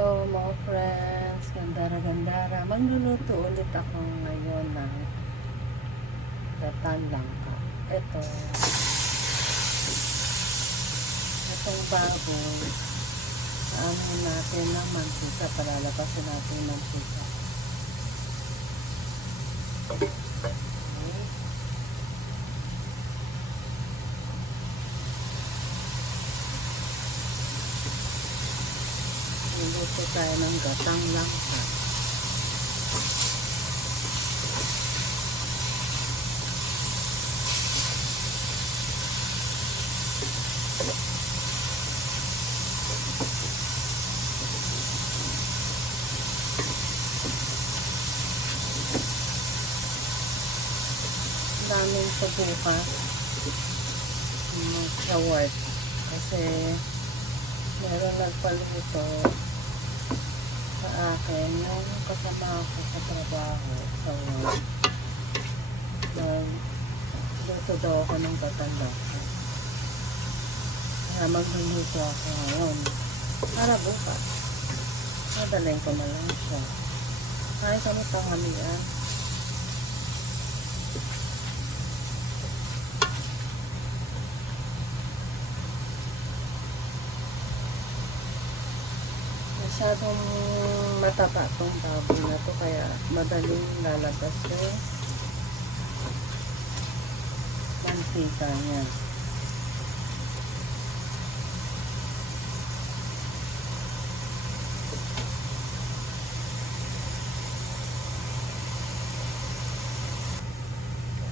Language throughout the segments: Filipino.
Hello mga friends, gandara-gandara. Magluluto ulit ako ngayon ng gatan langka. Itong baboy, amin natin ng mantika, palalabasin natin ng mantika. Luto tayo ng gatang langka. Daming pagbukas sa work kasi meron nagpaluto sa akin yung kasama ako sa trabaho sa work. Nagluto daw ako ng gatang langka. Kaya magluluto ako ngayon para bukas. Madalhin ko na lang siya. Kaya kami tanghalian. Masyadong mataba tong baboy na to kaya madaling lalabas yung mantika niya.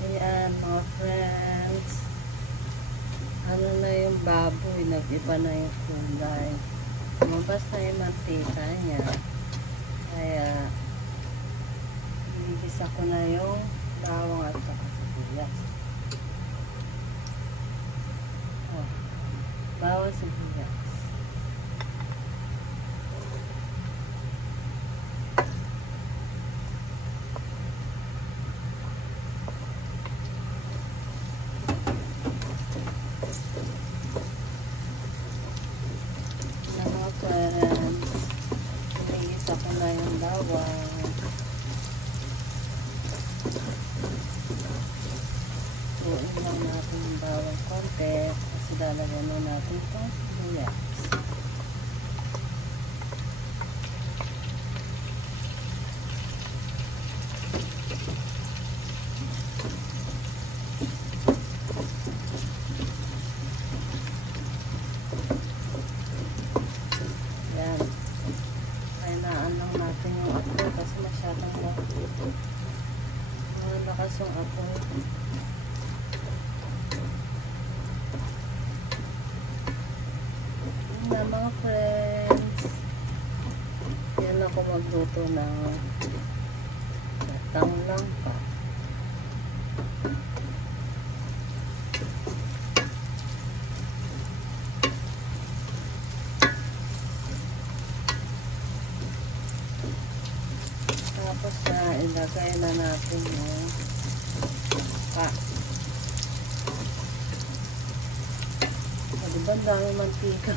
Ayan mga friends, ano na yung baboy, nag-iba na yung kulay. Lumabas na yung mantika niya. Kaya igigisa ko na yung bawang at saka sibuyas. Bawang sibuyas. Igigisa ko na yung bawang. Tuin lang natin yung bawang konti kasi lalagyan na natin itong sibuyas. Yan. Kainaan lang natin yung apoy kasi masyadong malakas yung apoy. Na mga friends, yan ako magluto ng gatang langka. Tapos na ilagay na natin yung pa. Diba ang dami mantika?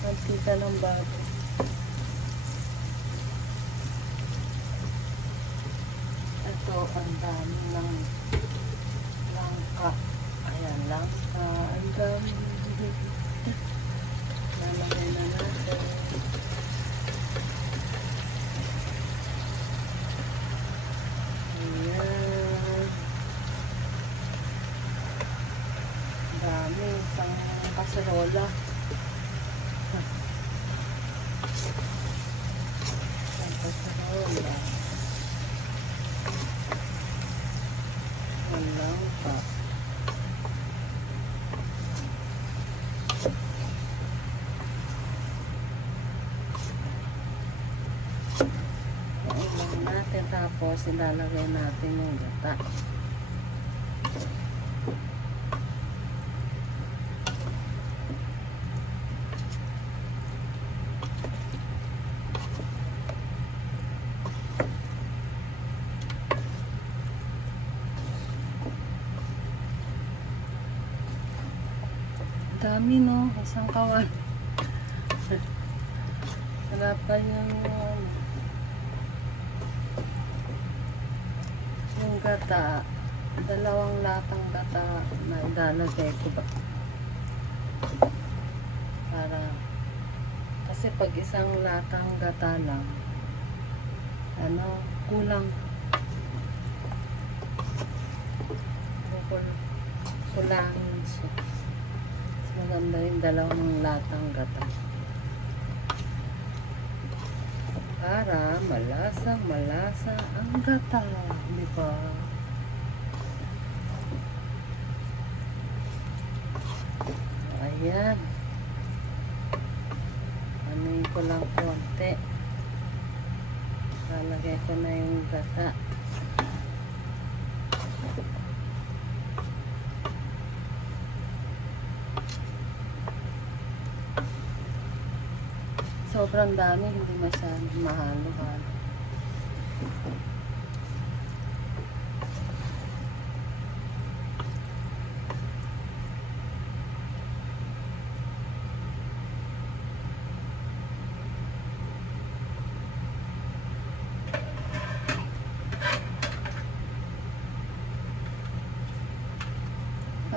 Mantika ng bago. Ito ang dami ng langka. Ayan, langka. Ang dami. Lalagay na natin. Ayan. Dami. Isang kaserola. Walang pa. Ilang natin tapos ilalagay natin yung gata. Dami no, isang kawan. Harapan yung gata. Dalawang latang gata na ilalagay ko ba? Para, kasi pag isang latang gata lang, kulang. Kulangin siya. Mas maganda yung dalawang latang gata. Para malasa ang gata. Di ba? Ayan. Anuin ko lang konti. Lalagay ko na yung gata. Sobrang dami, hindi masyadong mahalo-halo.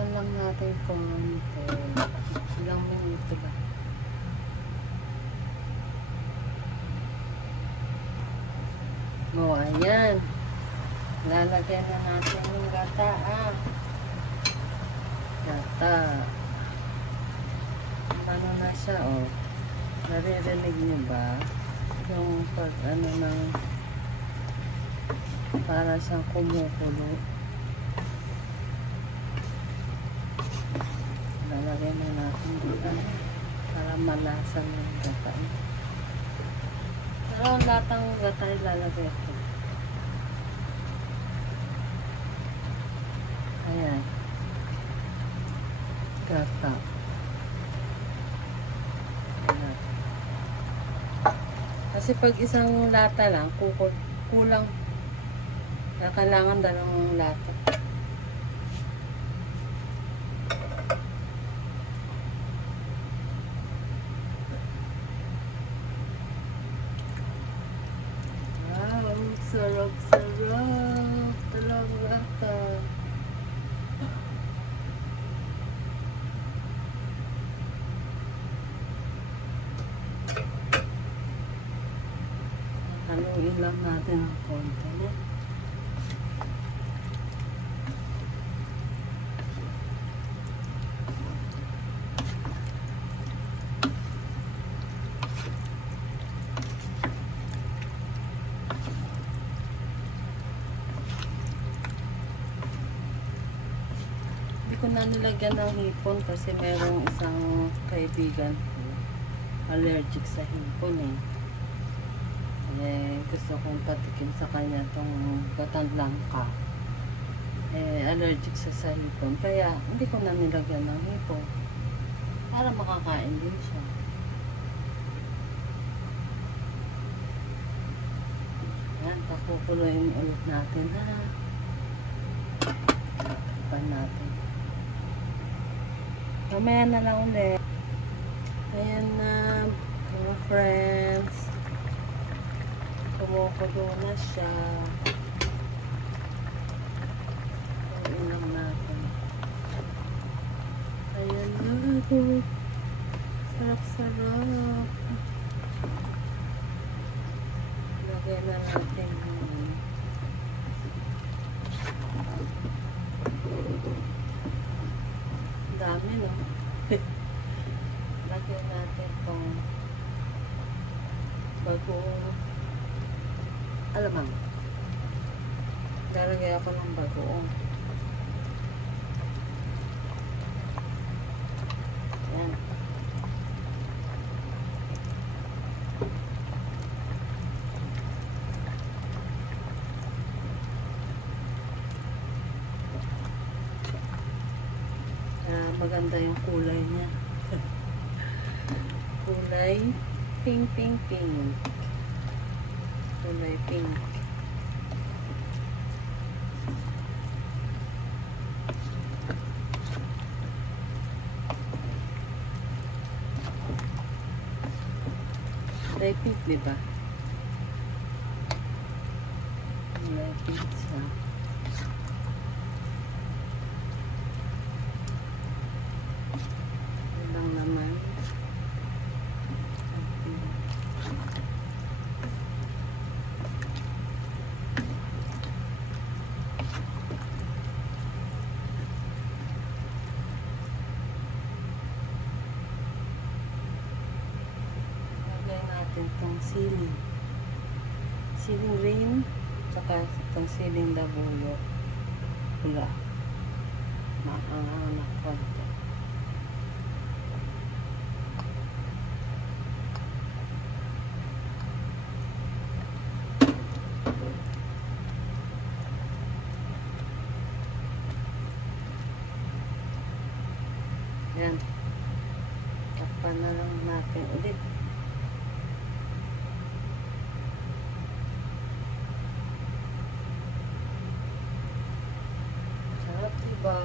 Lang natin konti. Ilang minuto ba? Ayan. Lalagyan na natin yung gata, Gata. Ano na siya, Naririnig niyo ba? Yung pag, para siyang kumukulo. Lalagyan na natin dito para malasa yung gata. Pero ang latang gata ilalagay ko. Ayan. Gata. Ayan. Kasi pag isang lata lang, kulang. Kailangan dalawang lata. Sarap-sarap. Dalawang lata. Haluin lang natin ang konti. Ko na nilagyan ng hipon kasi merong isang kaibigan ko allergic sa hipon gusto kong patikim sa kanya tong gatang langka allergic sa hipon kaya hindi ko na nilagyan ng hipon para makakain din siya. Yan, pakukuloyin ulit natin Tapan natin. Mamaya na lang ulit. Ayan na, mga friends. Kumukulo na siya. Ayan lang natin. Ayan na. Sarap-sarap. Lagyan na natin. Dami, no? Lagyan natin itong bagong alamang. Lalagay ako ng bagoong. Yan. Maganda yung kulay niya. Kulay pink. Kulay pink. Repeat, di ba? Kulay pizza. Ito lang naman. Lagay natin itong siling. Siling green. Tsaka itong siling labuyo. Pula. Maangang na konti. Yan. Takpan na lang natin ulit. Sarap, diba?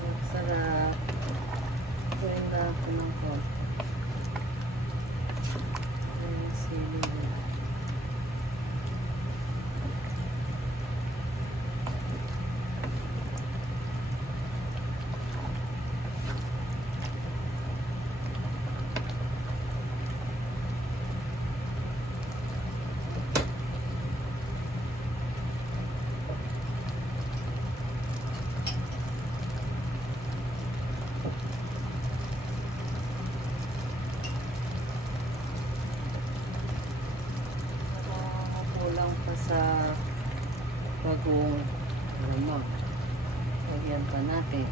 Ang sarap. Tuwin na ako ng konti. Ang sili na. Kulang pa sa bagong lamang. Lagyan pa natin.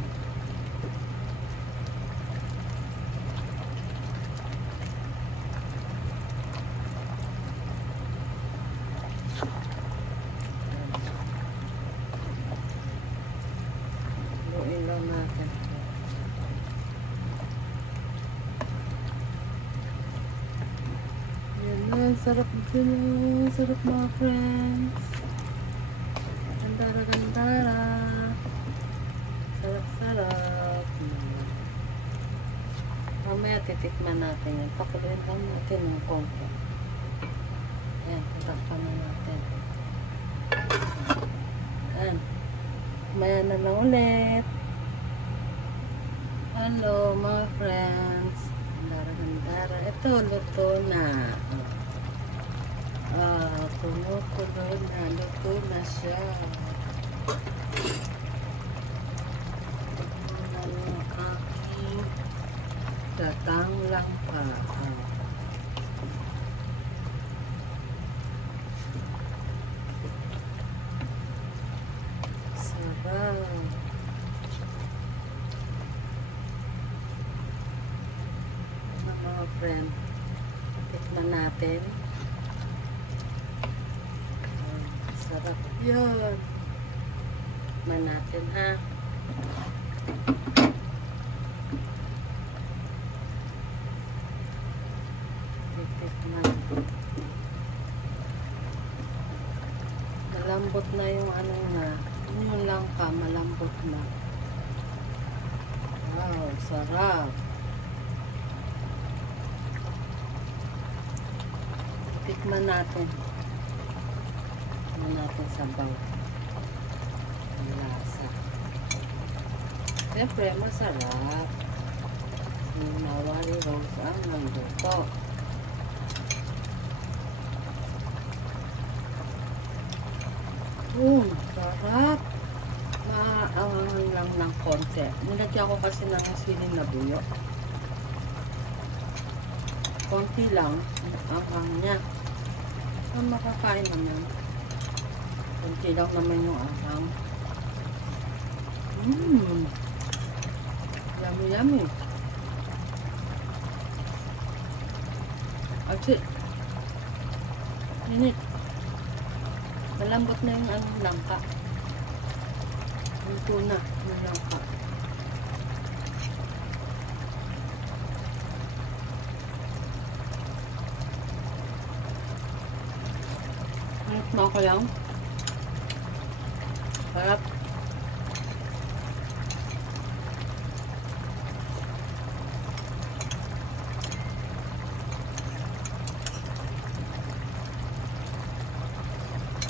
Luin lang natin. Yan, sarap ito lang. Sarap mga friends. Gandara-gandara. Sarap-sarap. Mamaya titikman natin yan. Pakuloyin lang natin ng konti. Ayan, tatakpan na natin. Ayan. Maya na lang ulit. Hello mga friends. Gandara-gandara. Ito, luto na. Kumukulo na. Luto na siya. Ito na yung aking gatang lang pa. Sarap. Mga friend, tikman natin. Sarap yun. Tikman natin ha. Titikman. Malambot na yung ano na. Yung langka, malambot na. Wow, sarap. Tikman natin. Tikman natin sa baw. Ang lasa. Siyempre, masarap. Sinawari rose ang nagluto. Sarap. Maaangang lang ng konti. Nilagyan ko kasi ng siling na buyo. Konti lang. Ang anghang niya. Ang makakain naman. Konti lang naman yung anghang. Yummy, yummy. Actually, init. Malambot na yung anong langka. Yung tuna ng langka. Init mo ako lang. Sarap.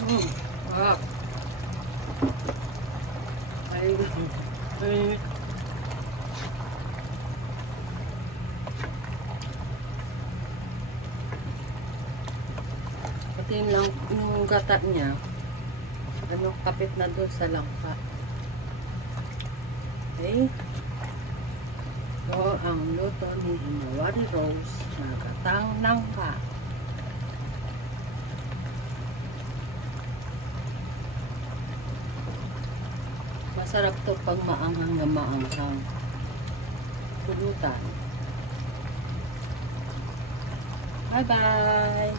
Sarap. Ay, ay. Pati yung gata niya, ano, kapit na doon sa langka. Okay. So, ang luto ni Inawari Rose na gatang langka. Masarap to pag maanghang na maanghang. Pulutan. Bye-bye!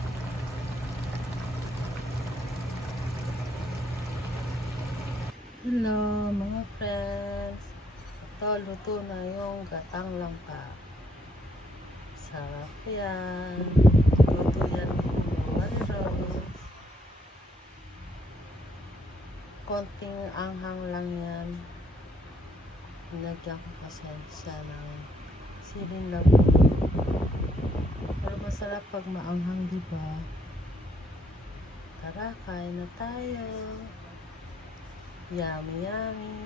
Hello mga friends! Ito, luto na yung gatang langka. Sarap yan. Luto yan ni Inawari Rose. Konting anghang lang yan. Nilagyan ko kasi siya ng siling labo. Pero masarap pag maanghang, diba? Tara, kain na tayo. Yummy, yummy.